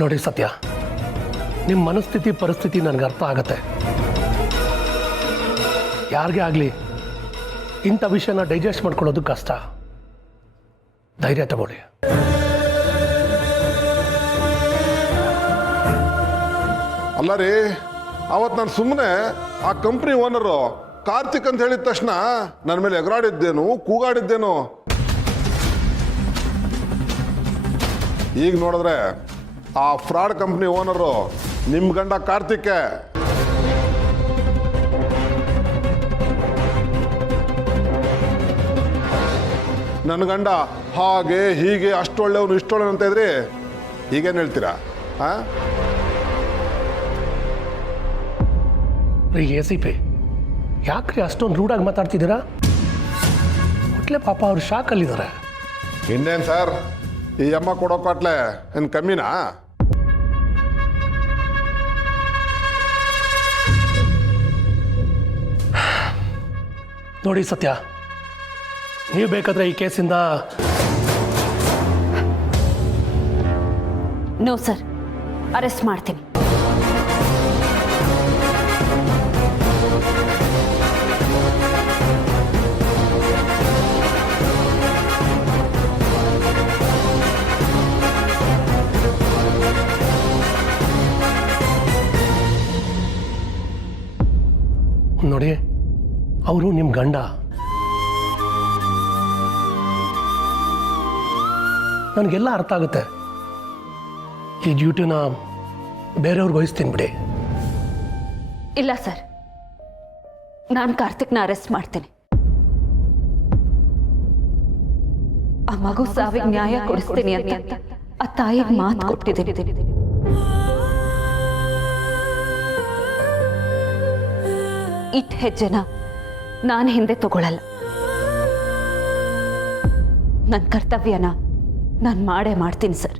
ನೋಡಿ ಸತ್ಯ, ನಿಮ್ಮ ಮನಸ್ಥಿತಿ ಪರಿಸ್ಥಿತಿ ನನಗೆ ಅರ್ಥ ಆಗತ್ತೆ. ಯಾರಿಗೇ ಆಗಲಿ ಇಂಥ ವಿಷಯನ ಡೈಜೆಸ್ಟ್ ಮಾಡ್ಕೊಳ್ಳೋದು ಕಷ್ಟ. ಧೈರ್ಯ ತಗೊಳ್ಳಿ. ಅಲ್ಲ ರೀ, ಅವತ್ತು ನಾನು ಸುಮ್ಮನೆ ಆ ಕಂಪ್ನಿ ಓನರು ಕಾರ್ತಿಕ್ ಅಂತ ಹೇಳಿದ ತಕ್ಷಣ ನನ್ನ ಮೇಲೆ ಎಗರಾಡಿದ್ದೇನು, ಕೂಗಾಡಿದ್ದೇನು. ಈಗ ನೋಡಿದ್ರೆ ಆ ಫ್ರಾಡ್ ಕಂಪ್ನಿ ಓನರು ನಿಮ್ಮ ಗಂಡ ಕಾರ್ತಿಕ್. ನನ್ನ ಗಂಡ ಹಾಗೆ ಹೀಗೆ ಅಷ್ಟೊಳ್ಳೆವನು ಇಷ್ಟೊಳ್ಳೆವನು ಅಂತ ಇದ್ರಿ ಈಗೇನು ಹೇಳ್ತೀರಾ? ರೀ ACP, ಯಾಕ್ರಿ ಅಷ್ಟೊಂದು ರೂಢಾಗಿ ಮಾತಾಡ್ತಿದ್ದೀರಾ? ಒಟ್ಲೆ ಪಾಪ ಅವ್ರು ಶಾಕಲ್ಲಿದ್ದಾರೆ. ಇನ್ನೇನು ಸರ್, ಈ ಅಮ್ಮ ಕೊಡೋ ಕಾಟ್ಲೆ ಏನು ಕಮ್ಮಿನಾ? ನೋಡಿ ಸತ್ಯ, ನೀವು ಬೇಕಾದ್ರೆ ಈ ಕೇಸಿಂದ ನೋ ಸರ್, ಅರೆಸ್ಟ್ ಮಾಡ್ತೀನಿ. ನೋಡಿ, ಅವರು ನಿಮ್ಮ ಗಂಡ. ನನಗೆಲ್ಲ ಅರ್ಥ ಆಗುತ್ತೆ. ಈ ಡ್ಯೂಟಿನ ಬೇರೆಯವ್ರಿಗೆ ವಹಿಸ್ತೀನಿ ಬಿಡಿ. ಇಲ್ಲ ಸರ್, ನಾನು ಕಾರ್ತಿಕ್ನ ಅರೆಸ್ಟ್ ಮಾಡ್ತೀನಿ. ಆ ಮಗು ಸಾವಿಗೆ ನ್ಯಾಯ ಕೊಡಿಸ್ತೀನಿ ಅಂತ ಆ ತಾಯಿಗೆ ಮಾತು ಕೊಟ್ಟಿದ್ದೀನಿ. ಇಟ್ ಹೆಜ್ಜೆನ ನಾನು ಹಿಂದೆ ತಗೊಳ್ಳಲ್ಲ. ನನ್ನ ಕರ್ತವ್ಯನ ನಾನು ಮಾಡೇ ಮಾಡ್ತೀನಿ ಸರ್.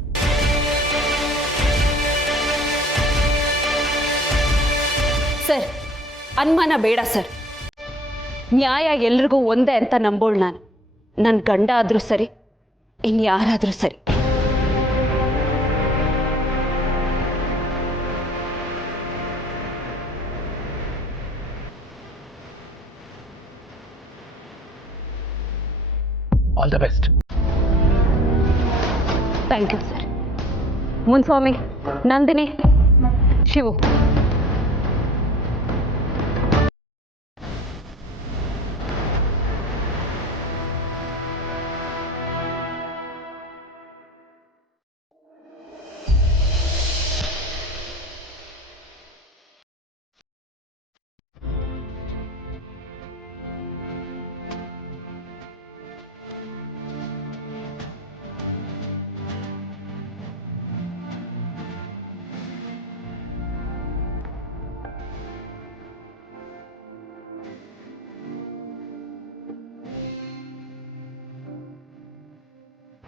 ಸರ್, ಅನುಮಾನ ಬೇಡ ಸರ್. ನ್ಯಾಯ ಎಲ್ರಿಗೂ ಒಂದೇ ಅಂತ ನಂಬೋಳು ನಾನು. ನನ್ನ ಗಂಡ ಆದರೂ ಸರಿ, ಇನ್ಯಾರಾದರೂ ಸರಿ. All the best. Thank you sir. Munswamy, Nandini, Shivu.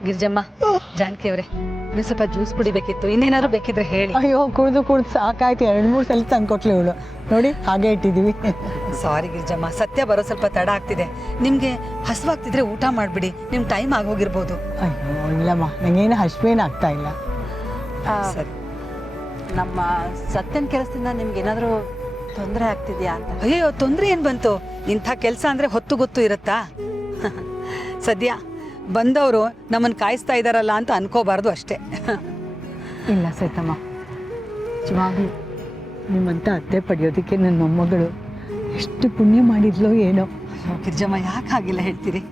Girjamma, Janaki ಅವರೇ, ನೀವು ಸ್ವಲ್ಪ ಜ್ಯೂಸ್ ಕುಡಿಬೇಕಿತ್ತು. ಇನ್ನೇನಾದ್ರು ಬೇಕಿದ್ರೆ ಹೇಳಿ. ಅಯ್ಯೋ, ಕುಡಿದು ಸಾಕಾಯ್ತು. 2-3 ಸಲ ತಂದ್ಕೊಟ್ಲಿ ಇವಳು. ನೋಡಿ, ಹಾಗೆ ಇಟ್ಟಿದ್ದೀವಿ. ಸಾರಿ ಗಿರ್ಜಮ್ಮ, ಸತ್ಯ ಬರೋ ಸ್ವಲ್ಪ ತಡ ಆಗ್ತಿದೆ. ನಿಮ್ಗೆ ಹಸುವಾಗ್ತಿದ್ರೆ ಊಟ ಮಾಡ್ಬಿಡಿ, ನಿಮ್ ಟೈಮ್ ಆಗೋಗಿರ್ಬೋದು. ಅಯ್ಯೋ ಇಲ್ಲಮ್ಮ, ನಂಗೇನು ಹಶ್ವೇನು ಆಗ್ತಾ ಇಲ್ಲ. ಸರಿ. ನಮ್ಮ ಸತ್ಯನ ಕೆಲಸದಿಂದ ನಿಮ್ಗೆ ಏನಾದರೂ ತೊಂದರೆ ಆಗ್ತಿದ್ಯಾ ಅಂತ? ಅಯ್ಯೋ, ತೊಂದರೆ ಏನ್ ಬಂತು? ಇಂಥ ಕೆಲಸ ಅಂದ್ರೆ ಹೊತ್ತು ಗೊತ್ತು ಇರುತ್ತಾ? ಸದ್ಯ ಬಂದವರು ನಮ್ಮನ್ನು ಕಾಯಿಸ್ತಾ ಇದ್ದಾರಲ್ಲ ಅಂತ ಅನ್ಕೋಬಾರ್ದು ಅಷ್ಟೇ. ಇಲ್ಲ ಸೈತಮ್ಮ, ನಿಜವಾಗ್ಲೂ ನಿಮ್ಮಂತ ಅತ್ತೆ ಪಡೆಯೋದಕ್ಕೆ ನನ್ನ ಮೊಮ್ಮಗಳು ಎಷ್ಟು ಪುಣ್ಯ ಮಾಡಿದ್ಲೋ ಏನೋ. ಅಯ್ಯೋ ಗಿರ್ಜಮ್ಮ, ಯಾಕೆ ಹಾಗೆಲ್ಲ ಹೇಳ್ತೀರಿ?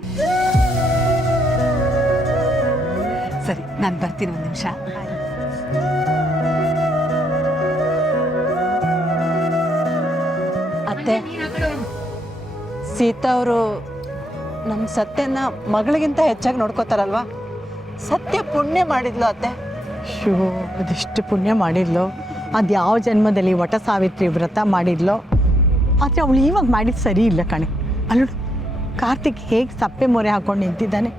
ಸರಿ, ನಾನು ಬರ್ತೀನಿ, 1 ನಿಮಿಷ. ಅತ್ತೆ, ಸೀತಾ ಅವರು ನಮ್ಮ ಸತ್ಯನ ಮಗಳಿಗಿಂತ ಹೆಚ್ಚಾಗಿ ನೋಡ್ಕೋತಾರಲ್ವಾ? ಸತ್ಯ ಪುಣ್ಯ ಮಾಡಿದ್ಲು ಅತ್ತೆ. ಶೋ, ಅದೆಷ್ಟು ಪುಣ್ಯ ಮಾಡಿದ್ಲೋ. ಅದು ಯಾವ ಜನ್ಮದಲ್ಲಿ ವಟ ಸಾವಿತ್ರಿ ವ್ರತ ಮಾಡಿದ್ಲೋ. ಆದರೆ ಅವಳು ಇವಾಗ ಮಾಡಿದ್ದು ಸರಿ ಇಲ್ಲ ಕಣೆ. ಅಲ್ಲೂ ಕಾರ್ತಿಕ್ ಹೇಗೆ ಸಪ್ಪೆ ಮೊರೆ ಹಾಕೊಂಡು ನಿಂತಿದ್ದಾನೆ.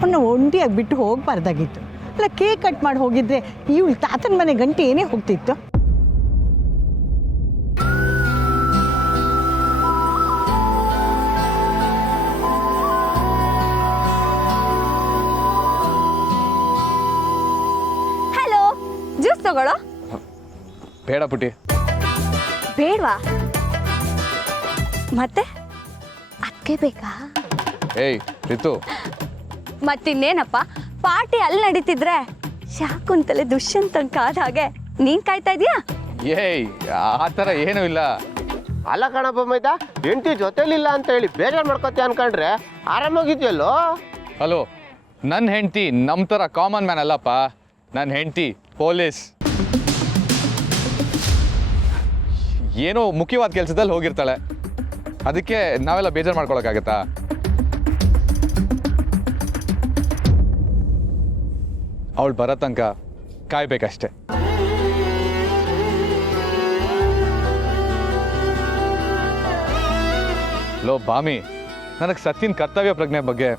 ಅವನ್ನ ಒಂಟಿಯಾಗಿ ಬಿಟ್ಟು ಹೋಗಬಾರ್ದಾಗಿತ್ತು. ಅಲ್ಲ, ಕೇಕ್ ಕಟ್ ಮಾಡಿ ಹೋಗಿದ್ರೆ ಇವಳು ತಾತನ ಮನೆ ಗಂಟೆ ಏನೇ ಹೋಗ್ತಿತ್ತು. ತಗೊಳ್ಳೋ. ಬೇಡ ಪುಟಿ. ಬೇಡವಾ? ಮತ್ತೆ ಅದಕ್ಕೆ ಬೇಕಾ? ಏಯ್ ರಿತು, ಮತ್ತಿನ್ನೇನಪ್ಪ, ಪಾರ್ಟಿ ಅಲ್ಲಿ ನಡೀತಿದ್ರೆ ಶಾಕುಂತಲೆ ದುಷ್ಯಂತಂಗ್ ಕಾದ ಹಾಗೆ ನೀನ್ ಕಾಯ್ತಾ ಇದೀಯಾ? ಏಯ್ ಆ ಥರ ಏನೂ ಇಲ್ಲ. ಅಲ್ಲ ಕಣಪ್ಪ ಮೈದಾ, ಹೆಂಡತಿ ಜೊತೆಲಿಲ್ಲ ಅಂತ ಹೇಳಿ ಬೇಜಾರು ಮಾಡ್ಕೊತೀಯ ಅನ್ಕೊಂಡ್ರೆ ಆರಾಮಾಗಿದ್ಯಲ್ಲೋ. ಹಲೋ, ನನ್ನ ಹೆಂಡತಿ ನಮ್ಮ ಥರ ಕಾಮನ್ ಮ್ಯಾನ್ ಅಲ್ಲಪ್ಪ. ನನ್ನ ಹೆಂಡತಿ ಪೊಲೀಸ್. ಏನೋ ಮುಖ್ಯವಾದ ಕೆಲಸದಲ್ಲಿ ಹೋಗಿರ್ತಾಳೆ, ಅದಕ್ಕೆ ನಾವೆಲ್ಲ ಬೇಜಾರು ಮಾಡ್ಕೊಳಕ್ಕಾಗತ್ತಾ? ಅವಳು ಬರೋ ತನಕ ಕಾಯ್ಬೇಕಷ್ಟೆ. ಲೋ ಬಾಮಿ, ನನಗೆ ಸತ್ಯನ ಕರ್ತವ್ಯ ಪ್ರಜ್ಞೆ ಬಗ್ಗೆ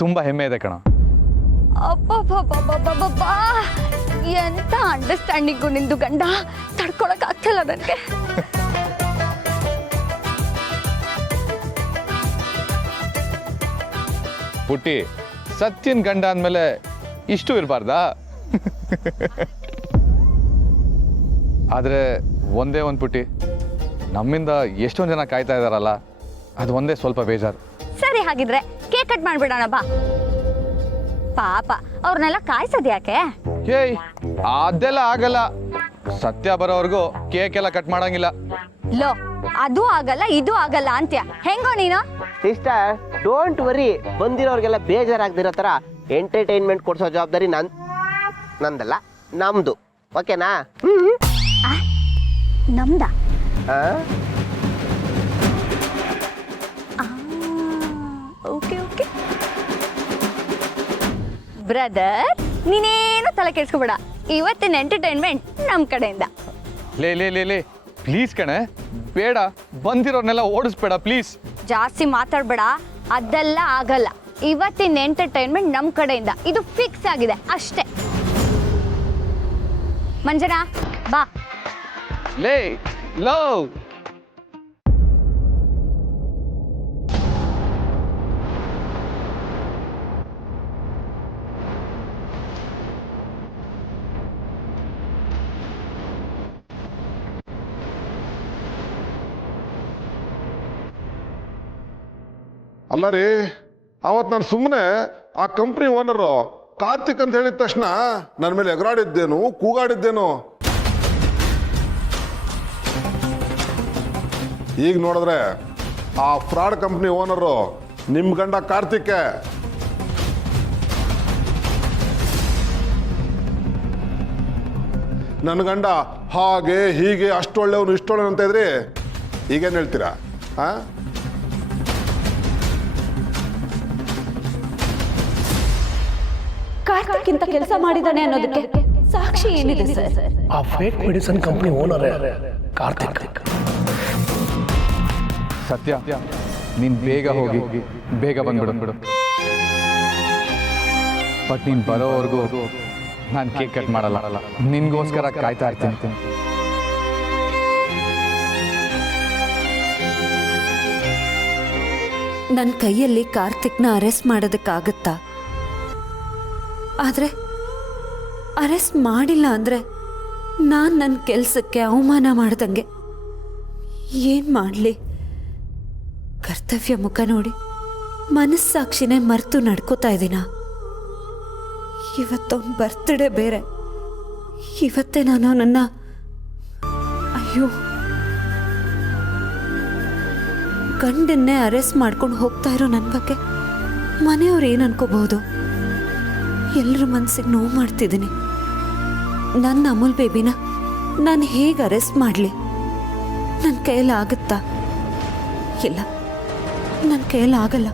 ತುಂಬ ಹೆಮ್ಮೆ ಇದೆ ಕಣ. ಅಬ್ಬಬ್ಬಬ್ಬಬ್ಬಬ್ಬಾ, ಎಂತ ಅಂಡರ್ಸ್ಟ್ಯಾಂಡಿಂಗು ನಿಂದು ಗಂಡ, ತಡ್ಕೊಳಕ್ ಆಗ್ತಿಲ್ಲ ನನಗೆ. ಪುಟ್ಟಿ, ಸತ್ಯನ್ ಗಂಡ ಅಂದಮೇಲೆ ಇಷ್ಟು ಇರಬಾರ್ದಾ? ಆದರೆ ಒಂದೇ ಒಂದು ಪುಟ್ಟಿ, ನಮ್ಮಿಂದ ಎಷ್ಟೊಂದು ಜನ ಕಾಯ್ತಾ ಇದ್ದಾರಲ್ಲ, ಅದು ಒಂದೇ ಸ್ವಲ್ಪ ಬೇಜಾರು. ಸರಿ, ಹಾಗಿದ್ರೆ ಕೇಕ್ ಕಟ್ ಮಾಡ್ಬಿಡೋಣ ಬಾ. ಪಾಪ ಅವ್ರನ್ನೆಲ್ಲ ಕಾಯ್ಸೋದು ಯಾಕೆ? ಏಯ್ ಅದೆಲ್ಲ ಆಗಲ್ಲ. ಸತ್ಯ ಬರೋವರೆಗೂ ಕೇಕ್ ಎಲ್ಲ ಕಟ್ ಮಾಡಂಗಿಲ್ಲ. ಲೋ, ಅದು ಆಗಲ್ಲ ಇದು ಆಗಲ್ಲ ಅಂತ್ಯ. ಹೆಂಗೋ ನೀನು? ಸಿಸ್ಟರ್, ಡೋಂಟ್ ವರಿ, ಬಂದಿರೋರಿಗೆಲ್ಲ ಬೇಜಾರಾಗ್ದಿರೋ ಥರ ಎಂಟರ್ಟೈನ್ಮೆಂಟ್ ಕೊಡ್ಸೋ ಜವಾಬ್ದಾರಿ ನಂದಲ್ಲ, ನಮ್ದು. ಓಕೆನಾ? ನಮ್ದ? ಓಕೆ ಓಕೆ ಬ್ರದರ್, ನೀನೇನು ತಲೆ ಕೆಡ್ಸ್ಕೊಬೇಡ. ಇವತ್ತಿನ ಎಂಟರ್ಟೈನ್ಮೆಂಟ್ ನಮ್ಮ ಕಡೆಯಿಂದ. ಲೇ ಪ್ಲೀಸ್ ಕಣೆ, ಬೇಡ, ಬಂದಿರೋರ್ನೆಲ್ಲ ಓಡಿಸ್ಬೇಡ ಪ್ಲೀಸ್. ಜಾಸ್ತಿ ಮಾತಾಡ್ಬೇಡ, ಅದೆಲ್ಲ ಆಗಲ್ಲ. ಇವತ್ತಿನ ಎಂಟರ್ಟೈನ್ಮೆಂಟ್ ನಮ್ಮ ಕಡೆಯಿಂದ, ಇದು ಫಿಕ್ಸ್ ಆಗಿದೆ ಅಷ್ಟೇ. ಮಂಜನಾ ಬಾ. ಲೇ ಲೋ, ಅಲ್ಲ ರೀ, ಅವತ್ತು ನಾನು ಸುಮ್ಮನೆ ಆ ಕಂಪ್ನಿ ಓನರು ಕಾರ್ತಿಕ್ ಅಂತ ಹೇಳಿದ ತಕ್ಷಣ ನನ್ನ ಮೇಲೆ ಎಗರಾಡಿದ್ದೇನು, ಕೂಗಾಡಿದ್ದೇನು. ಈಗ ನೋಡಿದ್ರೆ ಆ ಫ್ರಾಡ್ ಕಂಪ್ನಿ ಓನರು ನಿಮ್ಮ ಗಂಡ ಕಾರ್ತಿಕ್. ನನ್ನ ಗಂಡ ಹಾಗೆ ಹೀಗೆ ಅಷ್ಟೊಳ್ಳೆವನು ಇಷ್ಟೊಳ್ಳೆವನು ಅಂತ ಇದ್ರಿ, ಈಗೇನು ಹೇಳ್ತೀರಾ? ಕಾರ್ತಿಕ್ಕಿಂತ ಕೆಲಸ ಮಾಡಿದಾನೆ ಅನ್ನೋದಕ್ಕೆ ಸಾಕ್ಷಿ ಏನಿದೆ ಸರ್? ಆ ಫೇಕ್ ಮೆಡಿಸಿನ್ ಕಂಪ್ನಿ ಓನರೇ ಕಾರ್ತಿಕ್. ಸತ್ಯ, ನೀನು ಬೇಗ ಹೋಗಿ ಬೇಗ ಬಂದ್ಬಿಡು. ಬಟ್ ನೀನು ಬರೋವರೆಗೂ ನಾನು ಕೇಕ್ ಕಟ್ ಮಾಡಲ್ಲ. ನಿನ್ಗೋಸ್ಕರ ಕಾಯ್ತಾ ಇರ್ತೀನಿ. ನನ್ನ ಕೈಯಲ್ಲಿ ಕಾರ್ತಿಕ್ನ ಅರೆಸ್ಟ್ ಮಾಡೋದಕ್ಕಾಗತ್ತಾ? ಆದರೆ ಅರೆಸ್ಟ್ ಮಾಡಿಲ್ಲ ಅಂದರೆ ನಾನು ನನ್ನ ಕೆಲಸಕ್ಕೆ ಅವಮಾನ ಮಾಡ್ದಂಗೆ. ಏನು ಮಾಡಲಿ? ಕರ್ತವ್ಯ ಮುಖ ನೋಡಿ ಮನಸ್ಸಾಕ್ಷಿನೇ ಮರೆತು ನಡ್ಕೋತಾ ಇದ್ದೀನ. ಇವತ್ತೊಂದು ಬರ್ತ್ಡೇ ಬೇರೆ. ಇವತ್ತೇ ನಾನು ನನ್ನ ಅಯ್ಯೋ ಗಂಡನ್ನೇ ಅರೆಸ್ಟ್ ಮಾಡ್ಕೊಂಡು ಹೋಗ್ತಾ ಇರೋ ನನ್ನ ಬಗ್ಗೆ ಮನೆಯವ್ರು ಏನು ಅನ್ಕೋಬಹುದು? ಎಲ್ಲರ ಮನಸ್ಸಿಗೆ ನೋವು ಮಾಡ್ತಿದ್ದೀನಿ. ನನ್ನ ಅಮೂಲ್ ಬೇಬಿನ ನಾನು ಹೇಗೆ ಅರೆಸ್ಟ್ ಮಾಡಲಿ? ನನ್ನ ಕೈಯಲ್ಲಿ ಆಗುತ್ತಾ? ಇಲ್ಲ, ನನ್ನ ಕೈಯಲ್ಲಿ ಆಗಲ್ಲ.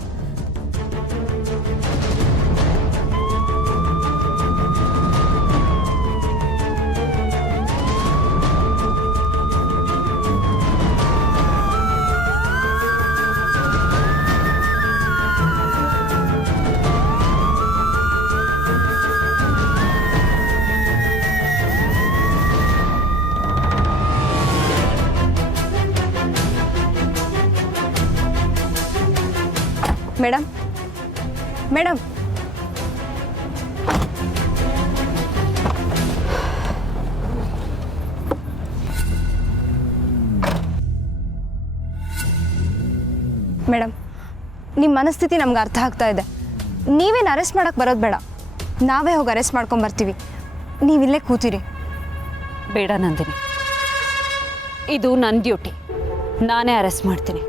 ಮೇಡಮ್, ಮೇಡಮ್ ನಿಮ್ಮ ಮನಸ್ಥಿತಿ ನಮ್ಗೆ ಅರ್ಥ ಆಗ್ತಾ ಇದೆ. ನೀವೇನು ಅರೆಸ್ಟ್ ಮಾಡೋಕ್ಕೆ ಬರೋದು ಬೇಡ, ನಾವೇ ಹೋಗಿ ಅರೆಸ್ಟ್ ಮಾಡ್ಕೊಂಬರ್ತೀವಿ. ನೀವಿಲ್ಲೇ ಕೂತೀರಿ. ಬೇಡ ನಂದಿನಿ, ಇದು ನನ್ನ ಡ್ಯೂಟಿ. ನಾನೇ ಅರೆಸ್ಟ್ ಮಾಡ್ತೀನಿ.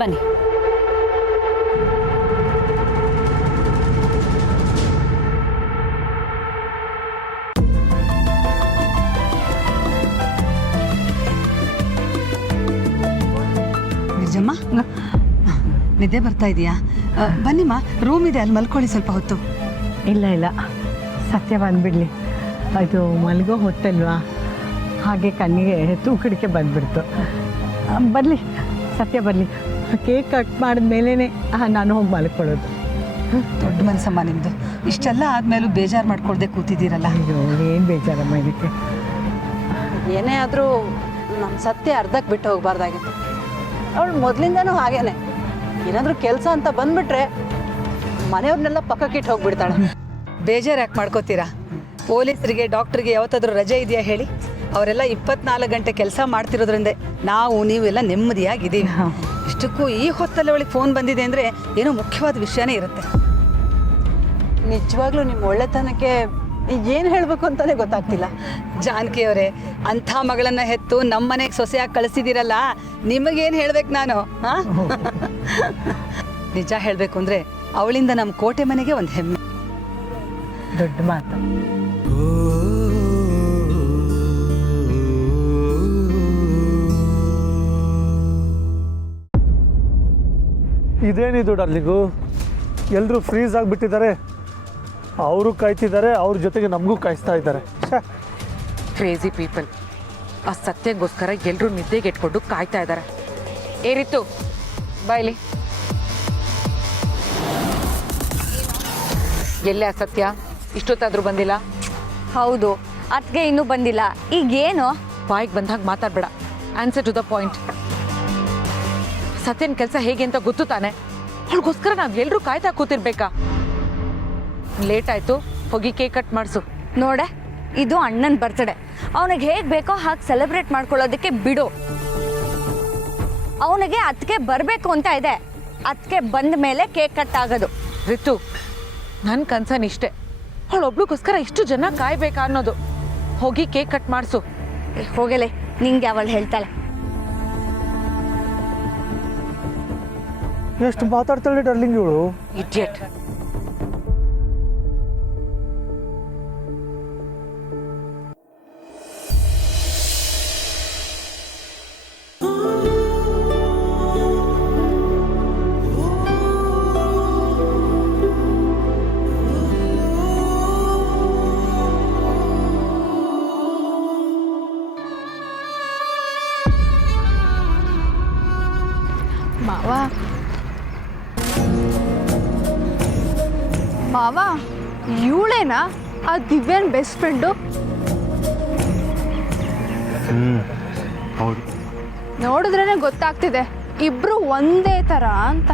ಬನ್ನಿ. ನಿರ್ಜಮ್ಮ, ನಿದ್ದೆ ಬರ್ತಾ ಇದೆಯಾ? ಬನ್ನಿಮ್ಮ, ರೂಮ್ ಇದೆ, ಅಲ್ಲಿ ಮಲ್ಕೊಳ್ಳಿ ಸ್ವಲ್ಪ ಹೊತ್ತು. ಇಲ್ಲ ಇಲ್ಲ, ಸತ್ಯ ಬಂದುಬಿಡ್ಲಿ. ಅದು ಮಲಗೋ ಹೊತ್ತಲ್ವಾ, ಹಾಗೆ ಕಣ್ಣಿಗೆ ತೂಕಡಿಕೆ ಬಂದುಬಿಡ್ತು. ಬರಲಿ, ಸತ್ಯ ಬರಲಿ. ಕೇಕ್ ಕಟ್ ಮಾಡಿದ ಮೇಲೇ ನಾನು ಹೋಗಿ ಮಲ್ಕೊಳ್ಳೋದು. ದೊಡ್ಡ ಮನಸ್ಸಮ್ಮ ನಿಮ್ಮದು. ಇಷ್ಟೆಲ್ಲ ಆದಮೇಲೂ ಬೇಜಾರು ಮಾಡ್ಕೊಳ್ದೆ ಕೂತಿದ್ದೀರಲ್ಲ. ಅಯ್ಯೋ, ಏನು ಬೇಜಾರಮ್ಮ ಇದಕ್ಕೆ. ಏನೇ ಆದರೂ ನಮ್ಮ ಸತ್ಯ ಅರ್ಧಕ್ಕೆ ಬಿಟ್ಟು ಹೋಗಬಾರ್ದಾಗಿತ್ತು. ಅವಳು ಮೊದಲಿಂದನೂ ಹಾಗೇನೆ, ಏನಾದರೂ ಕೆಲಸ ಅಂತ ಬಂದ್ಬಿಟ್ರೆ ಮನೆಯವ್ರನ್ನೆಲ್ಲ ಪಕ್ಕಕ್ಕಿಟ್ಟು ಹೋಗ್ಬಿಡ್ತಾಳೆ. ಬೇಜಾರು ಯಾಕೆ ಮಾಡ್ಕೋತೀರಾ? ಪೊಲೀಸರಿಗೆ, ಡಾಕ್ಟ್ರಿಗೆ ಯಾವತ್ತಾದರೂ ರಜೆ ಇದೆಯಾ ಹೇಳಿ? ಅವರೆಲ್ಲ 24 ಗಂಟೆ ಕೆಲಸ ಮಾಡ್ತಿರೋದ್ರಿಂದ ನೀವೆಲ್ಲ ನೆಮ್ಮದಿಯಾಗಿದ್ದೀವಿ. ಇಷ್ಟಕ್ಕೂ ಈ ಹೊತ್ತಲ್ಲಿ ಅವಳಿಗೆ ಫೋನ್ ಬಂದಿದೆ ಅಂದರೆ ಏನೋ ಮುಖ್ಯವಾದ ವಿಷಯನೇ ಇರುತ್ತೆ. ನಿಜವಾಗ್ಲೂ ನಿಮ್ಮ ಒಳ್ಳೆತನಕ್ಕೆ ಏನು ಹೇಳಬೇಕು ಅಂತಲೇ ಗೊತ್ತಾಗ್ತಿಲ್ಲ. ಜಾನಕಿ ಅವರೇ, ಅಂಥ ಮಗಳನ್ನು ಹೆತ್ತು ನಮ್ಮ ಮನೆಗೆ ಸೊಸೆಯಾಗಿ ಕಳಿಸಿದ್ದೀರಲ್ಲ, ನಿಮಗೇನು ಹೇಳ್ಬೇಕು ನಾನು? ಹಾಂ, ನಿಜ ಹೇಳಬೇಕು ಅಂದರೆ ಅವಳಿಂದ ನಮ್ಮ ಕೋಟೆ ಮನೆಗೆ ಒಂದು ಹೆಮ್ಮೆ. ದೊಡ್ಡ ಮಾತು. ಇದೇನಿದು ಡಾರ್ಲಿಂಗು, ಎಲ್ಲರೂ ಫ್ರೀಸ್ ಆಗಿಬಿಟ್ಟಿದ್ದಾರೆ. ಅವರು ಕಾಯ್ತಿದ್ದಾರೆ, ಅವ್ರ ಜೊತೆಗೆ ನಮಗೂ ಕಾಯಿಸ್ತಾ ಇದ್ದಾರೆ. Crazy people. ಆ ಸತ್ಯಗೋಸ್ಕರ ಎಲ್ಲರೂ ನಿದ್ದೆಗೆಟ್ಕೊಂಡು ಕಾಯ್ತಾ ಇದ್ದಾರೆ. ಏರಿತ್ತು ಬಾಯ್ಲಿ. ಎಲ್ಲೇ ಆ ಸತ್ಯ? ಇಷ್ಟೊತ್ತಾದರೂ ಬಂದಿಲ್ಲ? ಹೌದು, ಅದಕ್ಕೆ ಇನ್ನೂ ಬಂದಿಲ್ಲ. ಈಗೇನು? ಬಾಯಿಗೆ ಬಂದಾಗ ಮಾತಾಡಬೇಡ. Answer to the point. ಸತ್ಯನ ಕೆಲಸ ಹೇಗೆ ಅಂತ ಗೊತ್ತು ತಾನೆ? ಅವಳಿಗೋಸ್ಕರ ನಾವು ಎಲ್ಲರೂ ಕಾಯ್ತಾ ಕೂತಿರ್ಬೇಕಾ? ಲೇಟ್ ಆಯಿತು, ಹೋಗಿ ಕೇಕ್ ಕಟ್ ಮಾಡಿಸು. ನೋಡೆ, ಇದು ಅಣ್ಣನ ಬರ್ತ್ಡೇ. ಅವನಿಗೆ ಹೇಗೆ ಬೇಕೋ ಹಾಗೆ ಸೆಲೆಬ್ರೇಟ್ ಮಾಡ್ಕೊಳ್ಳೋದಕ್ಕೆ ಬಿಡು. ಅವನಿಗೆ ಅದಕ್ಕೆ ಬರಬೇಕು ಅಂತ ಇದೆ. ಅದಕ್ಕೆ ಬಂದ ಮೇಲೆ ಕೇಕ್ ಕಟ್ ಆಗೋದು. ರಿತು, ನನ್ನ ಕನ್ಸನ್ ಇಷ್ಟೇ. ಅವಳೊಬ್ಳಿಗೋಸ್ಕರ ಇಷ್ಟು ಜನ ಕಾಯ್ಬೇಕಾ ಅನ್ನೋದು. ಹೋಗಿ ಕೇಕ್ ಕಟ್ ಮಾಡಿಸು. ಹೋಗಲೇ, ನಿಂಗೆ ಅವಳು ಹೇಳ್ತಾಳೆ. ಎಷ್ಟು ಮಾತಾಡ್ತಾಳೆ ಡಾರ್ಲಿಂಗ್ ಇವಳು. ಇಡಿಯಟ್. ಮಾವ, ಇವಳೇನಾ ಆ ದಿವ್ಯನ್ ಬೆಸ್ಟ್ ಫ್ರೆಂಡು? ಹೌದು. ನೋಡಿದ್ರೇ ಗೊತ್ತಾಗ್ತಿದೆ ಇಬ್ರು ಒಂದೇ ಥರ ಅಂತ.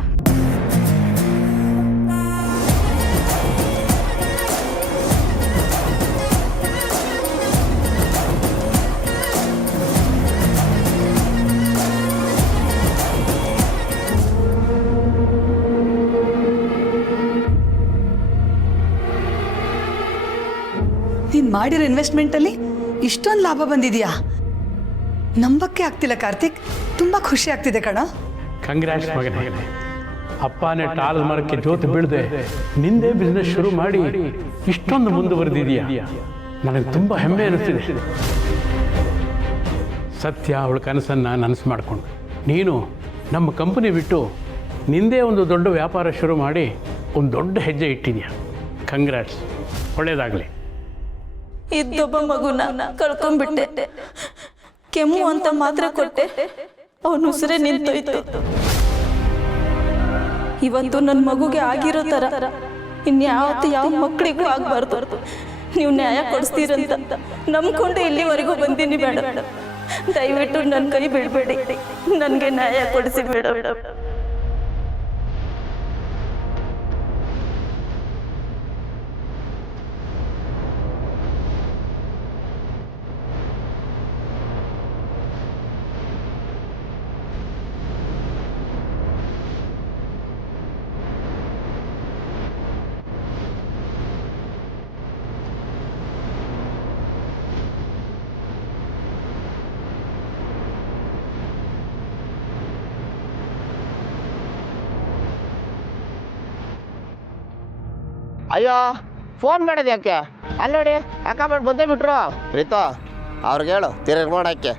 ನೀನು ಮಾಡಿರೋ ಇನ್ವೆಸ್ಟ್ಮೆಂಟಲ್ಲಿ ಇಷ್ಟೊಂದು ಲಾಭ ಬಂದಿದೆಯಾ? ನಂಬಕ್ಕೆ ಆಗ್ತಿಲ್ಲ ಕಾರ್ತಿಕ್. ತುಂಬ ಖುಷಿ ಆಗ್ತಿದೆ ಕಣ. ಕಂಗ್ರಾಟ್ಸ್ ಮಗನೇ. ಅಪ್ಪನೇ ಟಾಲ್ ಮರಕ್ಕೆ ಜೋತು ಬೀಳದೆ ನಿಂದೇ ಬಿಸ್ನೆಸ್ ಶುರು ಮಾಡಿ ಇಷ್ಟೊಂದು ಮುಂದುವರೆದಿದೆಯಾ. ನನಗೆ ತುಂಬ ಹೆಮ್ಮೆ ಅನಿಸ್ತಿದೆ. ಸತ್ಯ ಅವಳ ಕನಸನ್ನು ನನಸು ಮಾಡಿಕೊಂಡು ನೀನು ನಮ್ಮ ಕಂಪನಿ ಬಿಟ್ಟು ನಿಂದೇ ಒಂದು ದೊಡ್ಡ ವ್ಯಾಪಾರ ಶುರು ಮಾಡಿ ಒಂದು ದೊಡ್ಡ ಹೆಜ್ಜೆ ಇಟ್ಟಿದ್ಯಾ. ಕಂಗ್ರಾಟ್ಸ್, ಒಳ್ಳೆಯದಾಗಲಿ. ಇದ್ದೊಬ್ಬ ಮಗುನ ಕಳ್ಕೊಂಡ್ಬಿಟ್ಟೆ. ಕೆಮ್ಮು ಅಂತ ಮಾತ್ರ ಕೊಟ್ಟೆ, ಅವನು ಉಸಿರೇ ನಿಂತೋಯ್ತು. ಇವತ್ತು ನನ್ನ ಮಗುಗೆ ಆಗಿರೋ ಥರ ಇನ್ಯಾವತ್ತು ಯಾವ ಮಕ್ಕಳಿಗೂ ಆಗಬಾರ್ದು. ನೀವು ನ್ಯಾಯ ಕೊಡಿಸ್ತೀರಂತ ನಂಬ್ಕೊಂಡು ಇಲ್ಲಿವರೆಗೂ ಬಂದೀನಿ. ಬೇಡ, ದಯವಿಟ್ಟು ನನ್ನ ಕೈ ಬಿಡಬೇಡಿ. ನನಗೆ ನ್ಯಾಯ ಕೊಡಿಸಿ ಬೇಡ. ಅಯ್ಯೋ ಫೋನ್ ಮಾಡೋದು ಯಾಕೆ ಅಲ್ಲಿ ನೋಡಿ ಅಕ್ಕ ಮಾಡಿ ಬಂದೇ ಬಿಟ್ರು ಪ್ರೀತು ಅವ್ರಿಗೆ ಹೇಳು ತಿರುಗಿ ನೋಡಕ್ಕೆ.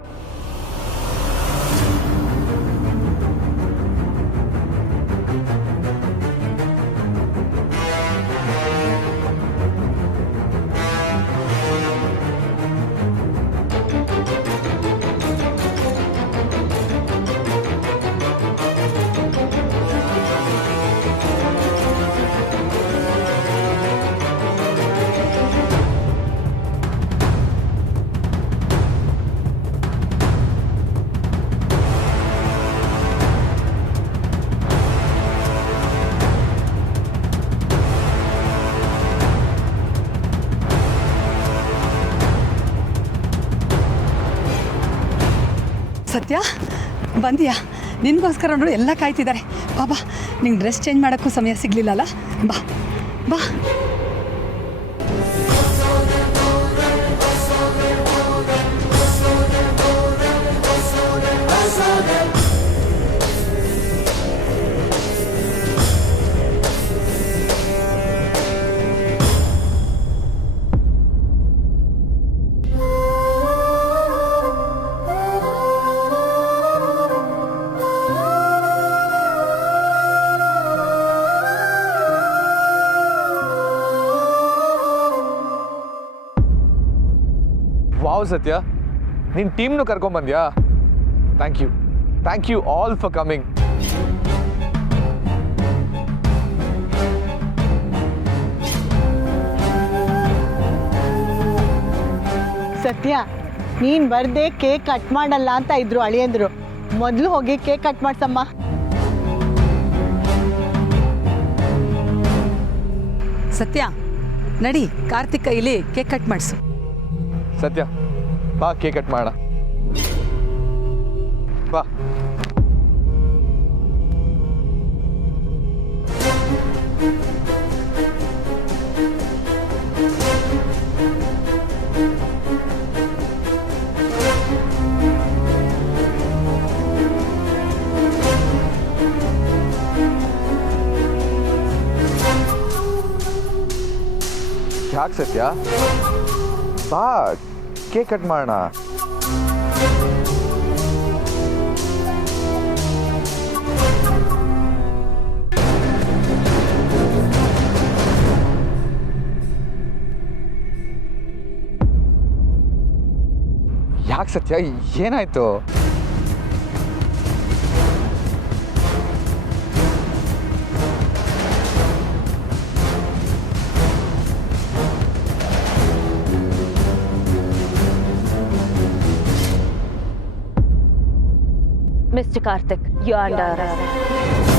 ಸತ್ಯ ಬಂದಿಯಾ? ನಿನಗೋಸ್ಕರ ನೋಡು ಎಲ್ಲ ಕಾಯ್ತಿದ್ದಾರೆ. ಬಾ ನಿಂಗೆ ಡ್ರೆಸ್ ಚೇಂಜ್ ಮಾಡೋಕ್ಕೂ ಸಮಯ ಸಿಗಲಿಲ್ಲಲ್ಲ, ಬಾ ಬಾ. ವಾವ್ ಸತ್ಯ, ನಿನ್ನ ಟೀಮ್ನು ಕರ್ಕೊಂಬಂದ್ಯಾ? Thank you all for coming. Satya, ನೀನು ಬರ್ದೆ ಕೇಕ್ ಕಟ್ ಮಾಡಲ್ಲ ಅಂತ ಇದ್ರು ಅಳಿಯಂದ್ರು. ಮೊದಲು ಹೋಗಿ ಕೇಕ್ ಕಟ್ ಮಾಡ್ಸಮ್ಮ. ಸತ್ಯ ನಡಿ, ಕಾರ್ತಿಕ್ ಕೈಲಿ ಕೇಕ್ ಕಟ್ ಮಾಡಿಸು. ಸತ್ಯ ಬಾ ಕೇಕ್ ಕಟ್ ಮಾಡೋಣ ಬಾ. ಯಾಕೆ ಸತ್ಯ? ಬಾ ಕೇಕ್ ಕಟ್ ಮಾಡೋಣ. ಯಾಕೆ ಸತ್ಯ, ಏನಾಯ್ತು? Mr. Karthik, you are under arrest.